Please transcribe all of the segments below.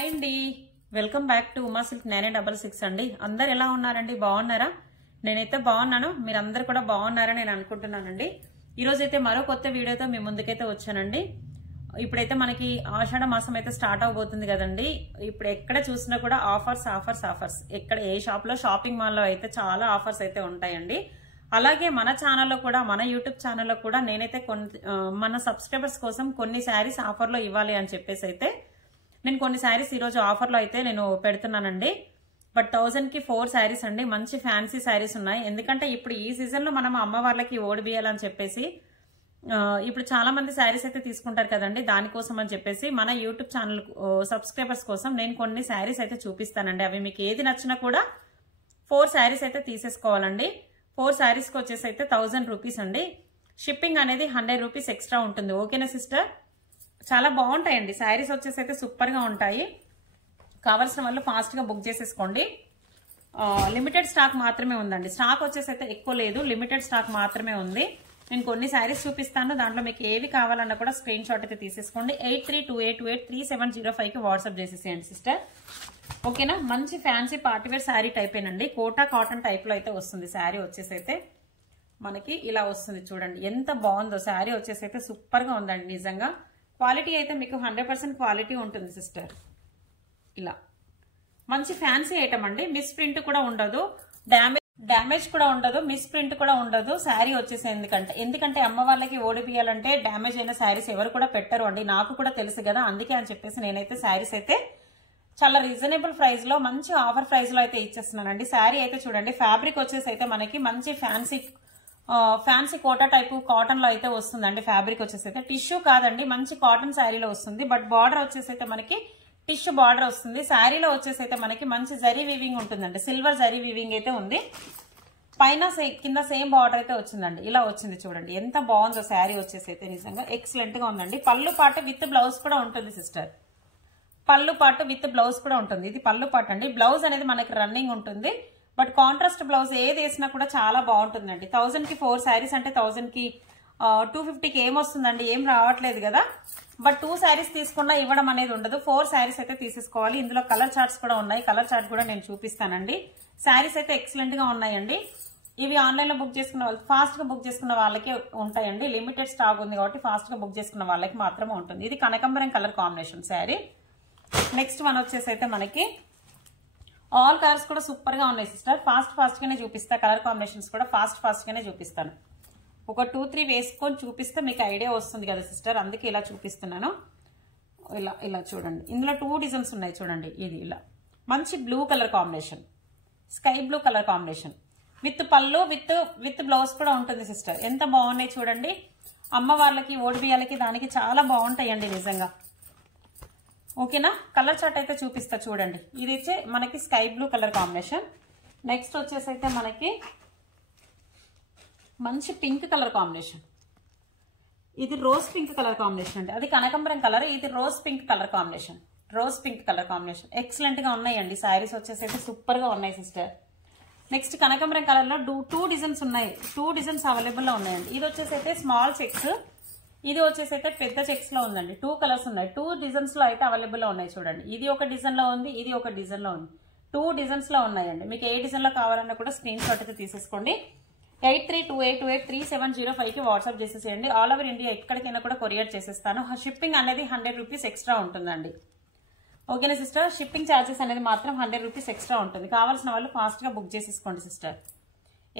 Hi అండి, welcome back to Uma silk 9866 అండి. అందరు ఎలా ఉన్నారండి? బాగున్నారా? నేనైతే బాగున్నాను, మీరందరూ కూడా బాగున్నారని నేను అనుకుంటున్నానండి. ఈరోజు అయితే మరో కొత్త వీడియోతో మీ ముందుకైతే వచ్చానండి. ఇప్పుడైతే మనకి ఆషాఢ మాసం అయితే స్టార్ట్ అవబోతుంది కదండి. ఇప్పుడు ఎక్కడ చూసినా కూడా ఆఫర్స్ ఆఫర్స్ ఆఫర్స్. ఎక్కడ ఏ షాప్ లో, షాపింగ్ మాల్ లో అయితే చాలా ఆఫర్స్ అయితే ఉంటాయండి. అలాగే మన ఛానల్లో కూడా, మన యూట్యూబ్ ఛానల్లో కూడా నేనైతే మన సబ్స్క్రైబర్స్ కోసం కొన్ని శారీస్ ఆఫర్ లో ఇవ్వాలి అని చెప్పేసి అయితే నేను కొన్ని శారీస్ ఈరోజు ఆఫర్ లో అయితే నేను పెడుతున్నానండి. బట్ 1000 కి 4 శారీస్ అండి. మంచి ఫ్యాన్సీ శారీస్ ఉన్నాయి. ఎందుకంటే ఇప్పుడు ఈ సీజన్ లో మనం అమ్మవార్లకి ఓడిబియాలని చెప్పేసి ఇప్పుడు చాలా మంది శారీస్ అయితే తీసుకుంటారు కదండి. దానికోసం అని చెప్పేసి మన యూట్యూబ్ ఛానల్ సబ్స్క్రైబర్స్ కోసం నేను కొన్ని శారీస్ అయితే చూపిస్తానండి. అవి మీకు ఏది నచ్చినా కూడా 4 శారీస్ అయితే తీసేసుకోవాలండి. 4 శారీస్కి వచ్చేసి అయితే 1000 రూపీస్ అండి. షిప్పింగ్ అనేది 100 రూపీస్ ఎక్స్ట్రా ఉంటుంది. ఓకేనా సిస్టర్? చాలా బాగుంటాయండి శారీస్ వచ్చేసి అయితే సూపర్ గా ఉంటాయి. కావాల్సిన వాళ్ళు ఫాస్ట్ గా బుక్ చేసేసుకోండి. లిమిటెడ్ స్టాక్ మాత్రమే ఉందండి. స్టాక్ వచ్చేసి అయితే ఎక్కువ లేదు, లిమిటెడ్ స్టాక్ మాత్రమే ఉంది. నేను కొన్ని శారీస్ చూపిస్తాను, దాంట్లో మీకు ఏవి కావాలన్నా కూడా స్క్రీన్ షాట్ అయితే తీసేసుకోండి. 8328283705 కి వాట్సాప్ చేసేసేయండి సిస్టర్. ఓకేనా? మంచి ఫ్యాన్సీ పార్టీవేర్ శారీ టైపేనండి. కోటా కాటన్ టైప్ లో అయితే వస్తుంది శారీ వచ్చేసి అయితే మనకి ఇలా వస్తుంది. చూడండి ఎంత బాగుందో శారీ వచ్చేసి అయితే సూపర్ గా ఉందండి. నిజంగా క్వాలిటీ అయితే మీకు 100% క్వాలిటీ ఉంటుంది సిస్టర్. ఇలా మంచి ఫ్యాన్సీ ఐటమ్ అండి. మిస్ ప్రింట్ కూడా ఉండదు, డ్యామేజ్ కూడా ఉండదు, మిస్ ప్రింట్ కూడా ఉండదు శారీ వచ్చేసి. ఎందుకంటే అమ్మ వాళ్ళకి ఓడిపియాలంటే డ్యామేజ్ అయిన శారీస్ ఎవరు కూడా పెట్టరు అండి. నాకు కూడా తెలుసు కదా, అందుకే అని చెప్పేసి నేనైతే శారీస్ అయితే చాలా రీజనబుల్ ప్రైస్ లో, మంచి ఆఫర్ ప్రైస్ లో అయితే ఇచ్చేస్తున్నానండి. శారీ అయితే చూడండి, ఫ్యాబ్రిక్ వచ్చేసి అయితే మనకి మంచి ఫ్యాన్సీ కోటా టైపు కాటన్ లో అయితే వస్తుందండి. ఫ్యాబ్రిక్ వచ్చేసి అయితే టిష్యూ కాదండి, మంచి కాటన్ శారీలో వస్తుంది. బట్ బార్డర్ వచ్చేసి అయితే మనకి టిష్యూ బార్డర్ వస్తుంది. శారీలో వచ్చేసి అయితే మనకి మంచి జరీ వీవింగ్ ఉంటుందండి. సిల్వర్ జరీ వీవింగ్ అయితే ఉంది. పైన కింద సేమ్ బార్డర్ అయితే వచ్చిందండి. ఇలా వచ్చింది చూడండి, ఎంత బాగుందో శారీ వచ్చేసి అయితే. నిజంగా ఎక్సలెంట్ గా ఉందండి. పళ్ళు పాటు విత్ బ్లౌజ్ కూడా ఉంటుంది సిస్టర్. పళ్ళు పాటు విత్ బ్లౌజ్ కూడా ఉంటుంది. ఇది పళ్ళు పాటు అండి. బ్లౌజ్ అనేది మనకి రన్నింగ్ ఉంటుంది. బట్ కాంట్రాస్ట్ బ్లౌజ్ ఏది వేసినా కూడా చాలా బాగుంటుందండి. 1000 కి 4 శారీస్ అంటే 1000 కి 250కి ఏమొస్తుందండి? ఏం రావట్లేదు కదా. బట్ 2 శారీస్ తీసుకున్నా ఇవ్వడం అనేది ఉండదు. 4 శారీస్ అయితే తీసేసుకోవాలి. ఇందులో కలర్ చార్ట్స్ కూడా ఉన్నాయి. కలర్ చార్ట్ కూడా నేను చూపిస్తానండి. శారీస్ అయితే ఎక్సలెంట్ గా ఉన్నాయండి. ఇవి ఆన్లైన్ లో బుక్ చేసుకున్న వాళ్ళు, ఫాస్ట్ గా బుక్ చేసుకున్న వాళ్ళకే ఉంటాయండి. లిమిటెడ్ స్టాక్ ఉంది కాబట్టి ఫాస్ట్ గా బుక్ చేసుకున్న వాళ్ళకి మాత్రమే ఉంటుంది. ఇది కనకాంబరం colour combination sari. Next one వచ్చేసి అయితే మనకి ఆల్ కలర్స్ కూడా సూపర్ గా ఉన్నాయి సిస్టర్. ఫాస్ట్ గానే చూపిస్తా. కలర్ కాంబినేషన్స్ కూడా ఫాస్ట్ గానే చూపిస్తాను. ఒక 2-3 వేసుకొని చూపిస్తే మీకు ఐడియా వస్తుంది కదా సిస్టర్, అందుకే ఇలా చూపిస్తున్నాను. ఇలా చూడండి, ఇందులో 2 డిజైన్స్ ఉన్నాయి చూడండి. ఇది ఇలా మంచి blue colour combination, sky blue colour combination with పళ్ళు విత్ బ్లౌజ్ కూడా ఉంటుంది సిస్టర్. ఎంత బాగున్నాయి చూడండి. అమ్మ వాళ్ళకి, ఓడిబియాలకి, దానికి చాలా బాగుంటాయండి నిజంగా. ఓకేనా? కలర్ చార్ట్ అయితే చూపిస్తా చూడండి. ఇది వచ్చే మనకి sky blue colour combination. Next వచ్చేసి అయితే మనకి మంచి పింక్ కలర్ కాంబినేషన్. ఇది రోజ్ పింక్ కలర్ కాంబినేషన్ అండి. అది కనకాంబరం కలర్, ఇది rose pink colour combination. Rose pink colour combination excellent గా ఉన్నాయండి. శారీస్ వచ్చేసి అయితే సూపర్ గా ఉన్నాయి సిస్టర్. నెక్స్ట్ కనకాంబరం కలర్ లో 2 డిజైన్స్ ఉన్నాయి. 2 డిజైన్స్ అవైలబుల్ లో ఉన్నాయండి. ఇది వచ్చేసి అయితే స్మాల్ చెక్స్, ఇది వచ్చేసి అయితే పెద్ద చెక్స్ లో ఉందండి. 2 కలర్స్ ఉన్నాయి. 2 డిజైన్స్ లో అయితే అవైలబుల్ లో ఉన్నాయి చూడండి. ఇది ఒక డిజైన్ లో ఉంది, ఇది ఒక డిజైన్ లో ఉంది. 2 డిజైన్స్ లో ఉన్నాయండి. మీకు ఏ డిజైన్ లో కావాలన్నా కూడా స్క్రీన్ షాట్ అయితే తీసేసుకోండి. 8328283705 కి వాట్సాప్ చేసేసేయండి. ఆల్ ఓవర్ ఇండియా ఎక్కడికైనా కూడా కొరియర్ చేసేస్తాను. షిప్పింగ్ అనేది 100 రూపీస్ ఎక్స్ట్రా ఉంటుందండి. ఓకేనా సిస్టర్? షిప్పింగ్ ఛార్జెస్ అనేది మాత్రం 100 రూపీస్ ఎక్స్ట్రా ఉంటుంది. కావాల్సిన వాళ్ళు ఫాస్ట్ గా బుక్ చేసేసుకోండి సిస్టర్.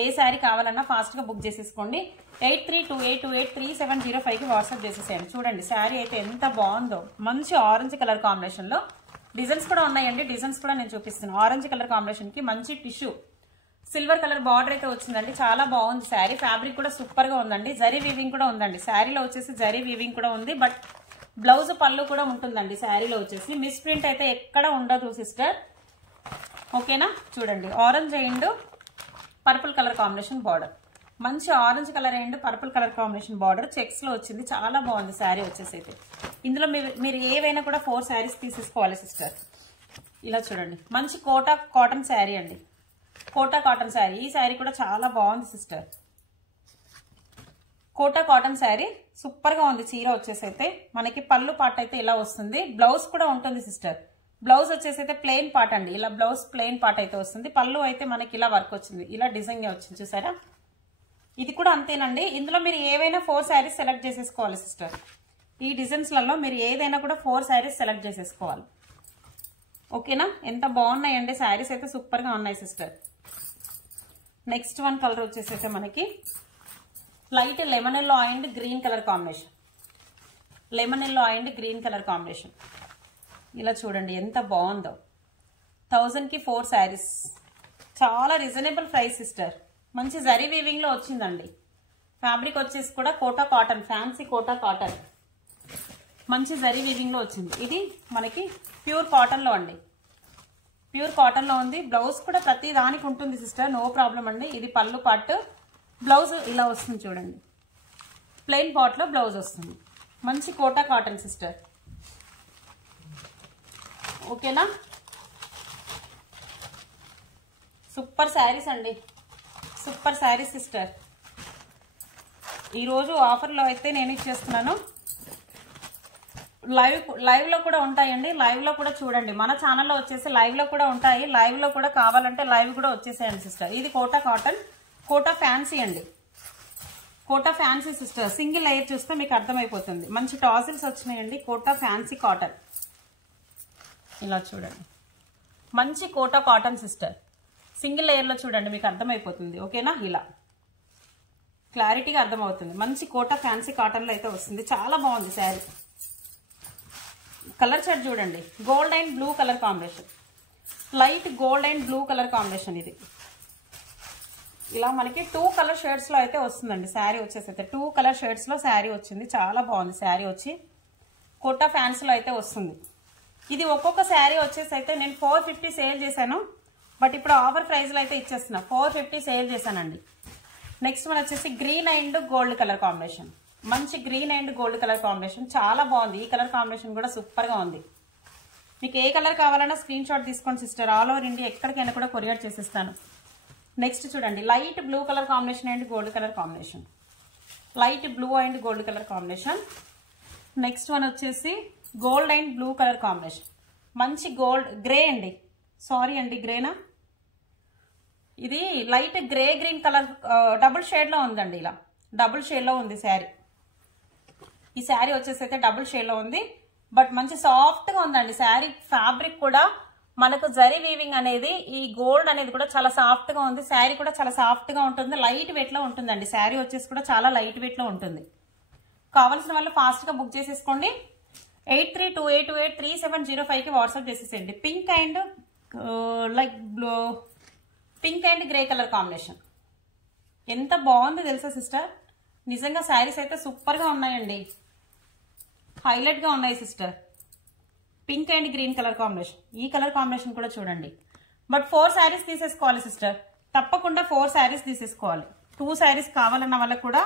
ఏ శారీ కావాలన్నా ఫాస్ట్ గా బుక్ చేసేసుకోండి. 8328283705 కి వాట్సాప్ చేసేసేయండి. చూడండి శారీ అయితే ఎంత బాగుందో. మంచి ఆరెంజ్ కలర్ కాంబినేషన్ లో డిజైన్స్ కూడా ఉన్నాయండి. డిజైన్స్ కూడా నేను చూపిస్తున్నాను. ఆరెంజ్ కలర్ కాంబినేషన్ కి మంచి టిష్యూ సిల్వర్ కలర్ బార్డర్ అయితే వచ్చిందండి. చాలా బాగుంది శారీ. ఫ్యాబ్రిక్ కూడా సూపర్ గా ఉందండి. జరీ వీవింగ్ కూడా ఉందండి. శారీలో వచ్చేసి జరీ వీవింగ్ కూడా ఉంది. బట్ బ్లౌజ్ పళ్ళు కూడా ఉంటుందండి శారీలో వచ్చేసి. మిస్ ప్రింట్ అయితే ఎక్కడ ఉండదు సిస్టర్. ఓకేనా? చూడండి, orange and purple colour combination border. మంచి orange colour and purple colour combination border checks లో వచ్చింది. చాలా బాగుంది శారీ వచ్చేసి అయితే. ఇందులో మీరు ఏవైనా కూడా 4 శారీస్ తీసేసుకోవాలి సిస్టర్. ఇలా చూడండి, మంచి కోటా కాటన్ శారీ అండి. కోటా కాటన్ శారీ. ఈ శారీ కూడా చాలా బాగుంది sister. Kota cotton sari super గా ఉంది. చీర వచ్చేసి అయితే మనకి పళ్ళు పాట అయితే ఇలా వస్తుంది. బ్లౌజ్ కూడా ఉంటుంది సిస్టర్. బ్లౌజ్ వచ్చేసి అయితే ప్లెయిన్ పార్ట్ అండి, ఇలా బ్లౌజ్ ప్లెయిన్ పార్ట్ అయితే వస్తుంది. పళ్ళు అయితే మనకి ఇలా వర్క్ వచ్చింది, ఇలా డిజైన్ గా వచ్చింది చూసారా. ఇది కూడా అంతేనండి. ఇందులో మీరు ఏవైనా 4 శారీస్ సెలెక్ట్ చేసేసుకోవాలి సిస్టర్. ఈ డిజైన్స్లలో మీరు ఏదైనా కూడా 4 శారీస్ సెలెక్ట్ చేసేసుకోవాలి. ఓకేనా, ఎంత బాగున్నాయండి శారీస్ అయితే, సూపర్ గా ఉన్నాయి సిస్టర్. నెక్స్ట్ వన్ కలర్ వచ్చేసి అయితే మనకి light lemon yellow and green colour combination. Lemon yellow and green colour combination ఇలా చూడండి ఎంత బాగుందో. 1000కి 4 శారీస్, చాలా రీజనబుల్ ప్రైస్ సిస్టర్. మంచి జరీ వీవింగ్ లో వచ్చిందండి. ఫ్యాబ్రిక్ వచ్చేసి కూడా Kota cotton, fancy Kota cotton, మంచి జరీ వీవింగ్ లో వచ్చింది. ఇది మనకి ప్యూర్ కాటన్ లో అండి, ప్యూర్ కాటన్ లో ఉంది. బ్లౌజ్ కూడా ప్రతి దానికి ఉంటుంది సిస్టర్, నో ప్రాబ్లం అండి. ఇది పళ్ళు పార్ట్, బ్లౌజ్ ఇలా వస్తుంది చూడండి, ప్లెయిన్ పార్ట్ లో బ్లౌజ్ వస్తుంది. మంచి కోటా కాటన్ సిస్టర్. ఓకేనా, సూపర్ శారీస్ అండి, సూపర్ శారీస్ సిస్టర్. ఈరోజు ఆఫర్లో అయితే నేను ఇచ్చేస్తున్నాను. లైవ్ లో కూడా ఉంటాయండి, లైవ్ లో కూడా చూడండి. మన ఛానల్లో వచ్చేసి లైవ్ లో కూడా ఉంటాయి, లైవ్ లో కూడా కావాలంటే లైవ్ కూడా వచ్చేసేయండి సిస్టర్. ఇది కోటా కాటన్, కోటా ఫ్యాన్సీ అండి, Kota fancy sister. Single layer చూస్తే మీకు అర్థమైపోతుంది. మంచి టాజిల్స్ వచ్చినాయండి, కోటా ఫ్యాన్సీ కాటన్. ఇలా చూడండి, మంచి Kota cotton sister. Single layer లో చూడండి, మీకు అర్థమైపోతుంది. ఓకేనా, ఇలా క్లారిటీగా అర్థమవుతుంది. మంచి కోటా ఫ్యాన్సీ కాటన్ లో అయితే వస్తుంది, చాలా బాగుంది శారీ. కలర్ చార్ట్ చూడండి, gold and blue colour combination, light gold and blue colour combination. ఇది ఇలా మనకి 2 కలర్ షేడ్స్ లో అయితే వస్తుందండి శారీ వచ్చేసి అయితే. 2 కలర్ షేడ్స్ లో శారీ వచ్చింది, చాలా బాగుంది శారీ వచ్చి. కోటా ఫ్యాన్స్ లో అయితే వస్తుంది. ఇది ఒక్కొక్క శారీ వచ్చేసి అయితే నేను 450 సేల్ చేశాను, బట్ ఇప్పుడు ఆఫర్ ప్రైస్ లో అయితే ఇచ్చేస్తున్నా. 450 సేల్ చేశానండి. నెక్స్ట్ మన వచ్చేసి green and gold colour combination, మంచి green and gold colour combination, చాలా బాగుంది. ఈ కలర్ కాంబినేషన్ కూడా సూపర్ గా ఉంది. మీకు ఏ కలర్ కావాలన్నా స్క్రీన్ షాట్ తీసుకోండి సిస్టర్, ఆల్ ఓవర్ ఇండియా ఎక్కడికైనా కూడా కొరియర్ చేసిస్తాను. నెక్స్ట్ చూడండి, light blue colour combination and gold colour combination, light blue and gold colour combination. Next one వచ్చేసి gold and blue colour combination, మంచి గోల్డ్ గ్రే అండి, sorry అండి గ్రేనా, ఇది light grey green colour double shade లో ఉందండి. ఇలా డబుల్ షేడ్ లో ఉంది శారీ. ఈ శారీ వచ్చేసి అయితే డబుల్ షేడ్ లో ఉంది, బట్ మంచి సాఫ్ట్ గా ఉందండి శారీ. ఫ్యాబ్రిక్ కూడా మనకు జరీ వీవింగ్ అనేది, ఈ గోల్డ్ అనేది కూడా చాలా సాఫ్ట్ గా ఉంది. శారీ కూడా చాలా సాఫ్ట్ గా ఉంటుంది, లైట్ వెయిట్ లో ఉంటుందండి. శారీ వచ్చేసి కూడా చాలా లైట్ వెయిట్ లో ఉంటుంది. కావాల్సిన వాళ్ళు ఫాస్ట్ గా బుక్ చేసేసుకోండి. 8328283705కి వాట్సాప్ చేసేసేయండి. Pink and like pink and grey colour combination, ఎంత బాగుంది తెలుసా సిస్టర్. నిజంగా శారీస్ అయితే సూపర్ గా ఉన్నాయండి, హైలైట్ గా ఉన్నాయి sister. Pink and green colour combination, ఈ కలర్ కాంబినేషన్ కూడా చూడండి. బట్ 4 శారీస్ తీసేసుకోవాలి సిస్టర్, తప్పకుండా 4 శారీస్ తీసేసుకోవాలి. 2 శారీస్ కావాలన్న వాళ్ళకి కూడా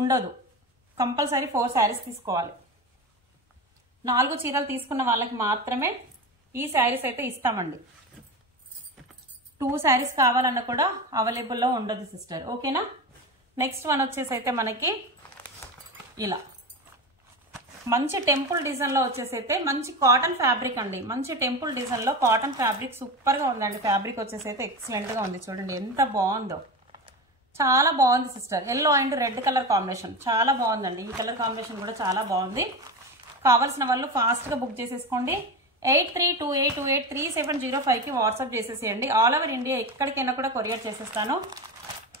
ఉండదు, కంపల్సరీ 4 శారీస్ తీసుకోవాలి. 4 చీరలు తీసుకున్న వాళ్ళకి మాత్రమే ఈ శారీస్ అయితే ఇస్తామండి. 2 శారీస్ కావాలన్నా కూడా అవైలబుల్లో ఉండదు సిస్టర్. ఓకేనా, నెక్స్ట్ వన్ వచ్చేసి అయితే మనకి ఇలా మంచి టెంపుల్ డిజైన్ లో వచ్చేసి అయితే మంచి కాటన్ ఫ్యాబ్రిక్ అండి. మంచి టెంపుల్ డిజైన్ లో కాటన్ ఫ్యాబ్రిక్ సూపర్ గా ఉందండి. ఫ్యాబ్రిక్ వచ్చేసి అయితే ఎక్సలెంట్ గా ఉంది, చూడండి ఎంత బాగుందో, చాలా బాగుంది sister. Yellow and red colour combination చాలా బాగుందండి. ఈ కలర్ కాంబినేషన్ కూడా చాలా బాగుంది. కావాల్సిన వాళ్ళు ఫాస్ట్ గా బుక్ చేసేసుకోండి. 8328283705కి వాట్సాప్ చేసేసేయండి. ఆల్ ఓవర్ ఇండియా ఎక్కడికైనా కూడా కొరియర్ చేసేస్తాను.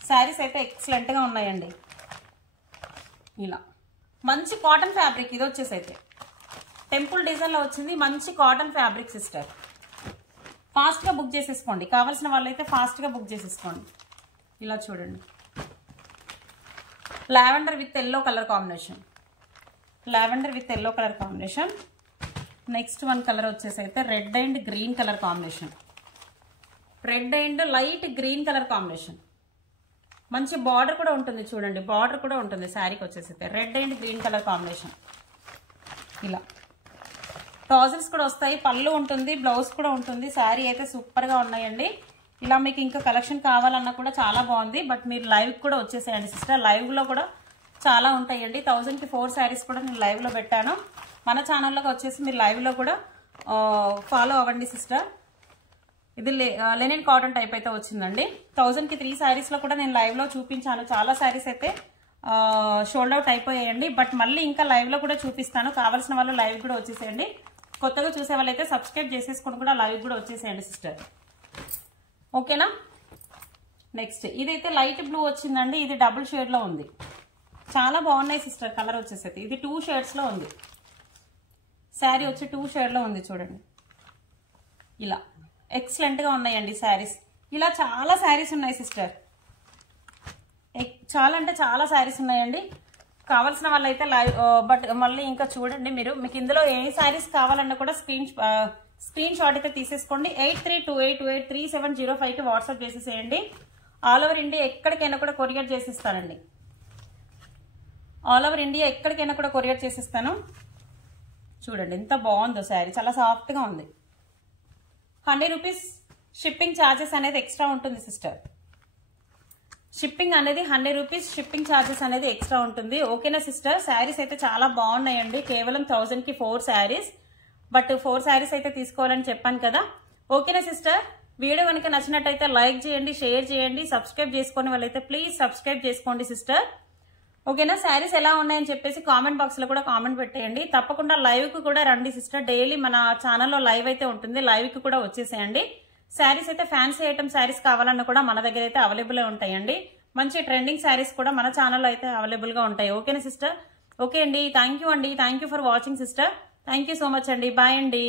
శారీస్ అయితే ఎక్సలెంట్ గా ఉన్నాయండి. ఇలా మంచి కాటన్ ఫ్యాబ్రిక్, ఇది వచ్చేసి అయితే టెంపుల్ డిజైన్ లో వచ్చింది, మంచి కాటన్ ఫ్యాబ్రిక్ సిస్టర్. ఫాస్ట్ గా బుక్ చేసేసుకోండి, కావాల్సిన వాళ్ళైతే ఫాస్ట్ గా బుక్ చేసేసుకోండి. ఇలా చూడండి, lavender with yellow colour combination, lavender with yellow colour combination. Next one colour వచ్చేసి అయితే red and green colour combination, red and light green colour combination. మంచి బార్డర్ కూడా ఉంటుంది చూడండి, బార్డర్ కూడా ఉంటుంది శారీకి వచ్చేసి అయితే red and green colour combination. ఇలా టాజిల్స్ కూడా వస్తాయి, పళ్ళు ఉంటుంది, బ్లౌజ్ కూడా ఉంటుంది. శారీ అయితే సూపర్ గా ఉన్నాయండి. ఇలా మీకు ఇంకా కలెక్షన్ కావాలన్నా కూడా చాలా బాగుంది. బట్ మీరు లైవ్ కూడా వచ్చేసేయండి సిస్టర్, లైవ్ లో కూడా చాలా ఉంటాయండి. 1000కి 4 శారీస్ కూడా నేను లైవ్ లో పెట్టాను. మన ఛానల్లోకి వచ్చేసి మీరు లైవ్ లో కూడా ఫాలో అవ్వండి సిస్టర్. ఇది లెనిన్ కాటన్ టైప్ అయితే వచ్చిందండి. 1000కి 3 శారీస్ లో కూడా నేను లైవ్ లో చూపించాను. చాలా శారీస్ అయితే షోల్డ్ అవుట్ అయిపోయాయండి. బట్ మళ్ళీ ఇంకా లైవ్ లో కూడా చూపిస్తాను. కావాల్సిన వాళ్ళు లైవ్ కూడా వచ్చేసేయండి. కొత్తగా చూసే వాళ్ళైతే సబ్స్క్రైబ్ చేసేసుకుని కూడా లైవ్ కూడా వచ్చేసేయండి సిస్టర్. ఓకేనా. నెక్స్ట్ ఇదైతే లైట్ బ్లూ వచ్చిందండి. ఇది డబుల్ షేడ్ లో ఉంది. చాలా బాగున్నాయి సిస్టర్. కలర్ వచ్చేసి ఇది 2 షేడ్స్ లో ఉంది. శారీ వచ్చి 2 షేడ్ లో ఉంది చూడండి. ఇలా ఎక్సలెంట్ గా ఉన్నాయండి శారీస్. ఇలా చాలా శారీస్ ఉన్నాయి సిస్టర్. చాలా అంటే చాలా శారీస్ ఉన్నాయండి. కావాల్సిన వాళ్ళైతే లైవ్ బట్ మళ్ళీ ఇంకా చూడండి మీరు. మీకు ఇందులో ఏ శారీస్ కావాలన్నా కూడా స్క్రీన్ షాట్ అయితే తీసేసుకోండి. 8328283705కి వాట్సాప్ చేసేసేయండి. ఆల్ ఓవర్ ఇండియా ఎక్కడికైనా కూడా కొరియర్ చేసిస్తానండి. ఆల్ ఓవర్ ఇండియా ఎక్కడికైనా కూడా కొరియర్ చేసిస్తాను. చూడండి ఎంత బాగుందో శారీ. చాలా సాఫ్ట్ గా ఉంది. 100 రూపీస్ షిప్పింగ్ ఛార్జెస్ అనేది ఎక్స్ట్రా ఉంటుంది సిస్టర్. షిప్పింగ్ అనేది 100 రూపీస్ షిప్పింగ్ ఛార్జెస్ అనేది ఎక్స్ట్రా ఉంటుంది. ఓకేనా సిస్టర్. శారీస్ అయితే చాలా బాగున్నాయండి. కేవలం 1000కి 4 శారీస్. బట్ 4 శారీస్ అయితే తీసుకోవాలని చెప్పాను కదా. ఓకేనా సిస్టర్. వీడియో కనుక నచ్చినట్టయితే లైక్ చేయండి, షేర్ చేయండి. సబ్స్క్రైబ్ చేసుకునే వాళ్ళైతే ప్లీజ్ సబ్స్క్రైబ్ చేసుకోండి సిస్టర్. ఓకేనా. శారీస్ ఎలా ఉన్నాయని చెప్పేసి కామెంట్ బాక్స్ లో కూడా కామెంట్ పెట్టేయండి. తప్పకుండా లైవ్ కు కూడా రండి సిస్టర్. డైలీ మన ఛానల్లో లైవ్ అయితే ఉంటుంది. లైవ్ కి కూడా వచ్చేసేయండి. శారీస్ అయితే ఫ్యాన్సీ ఐటమ్ శారీస్ కావాలన్నా కూడా మన దగ్గర అయితే అవైలబుల్ ఉంటాయండి. మంచి ట్రెండింగ్ శారీస్ కూడా మన ఛానల్లో అయితే అవైలబుల్ గా ఉంటాయి. ఓకేనా సిస్టర్. ఓకే అండి. Thank you for watching sister. Thank you so much అండి. బాయ్ అండి.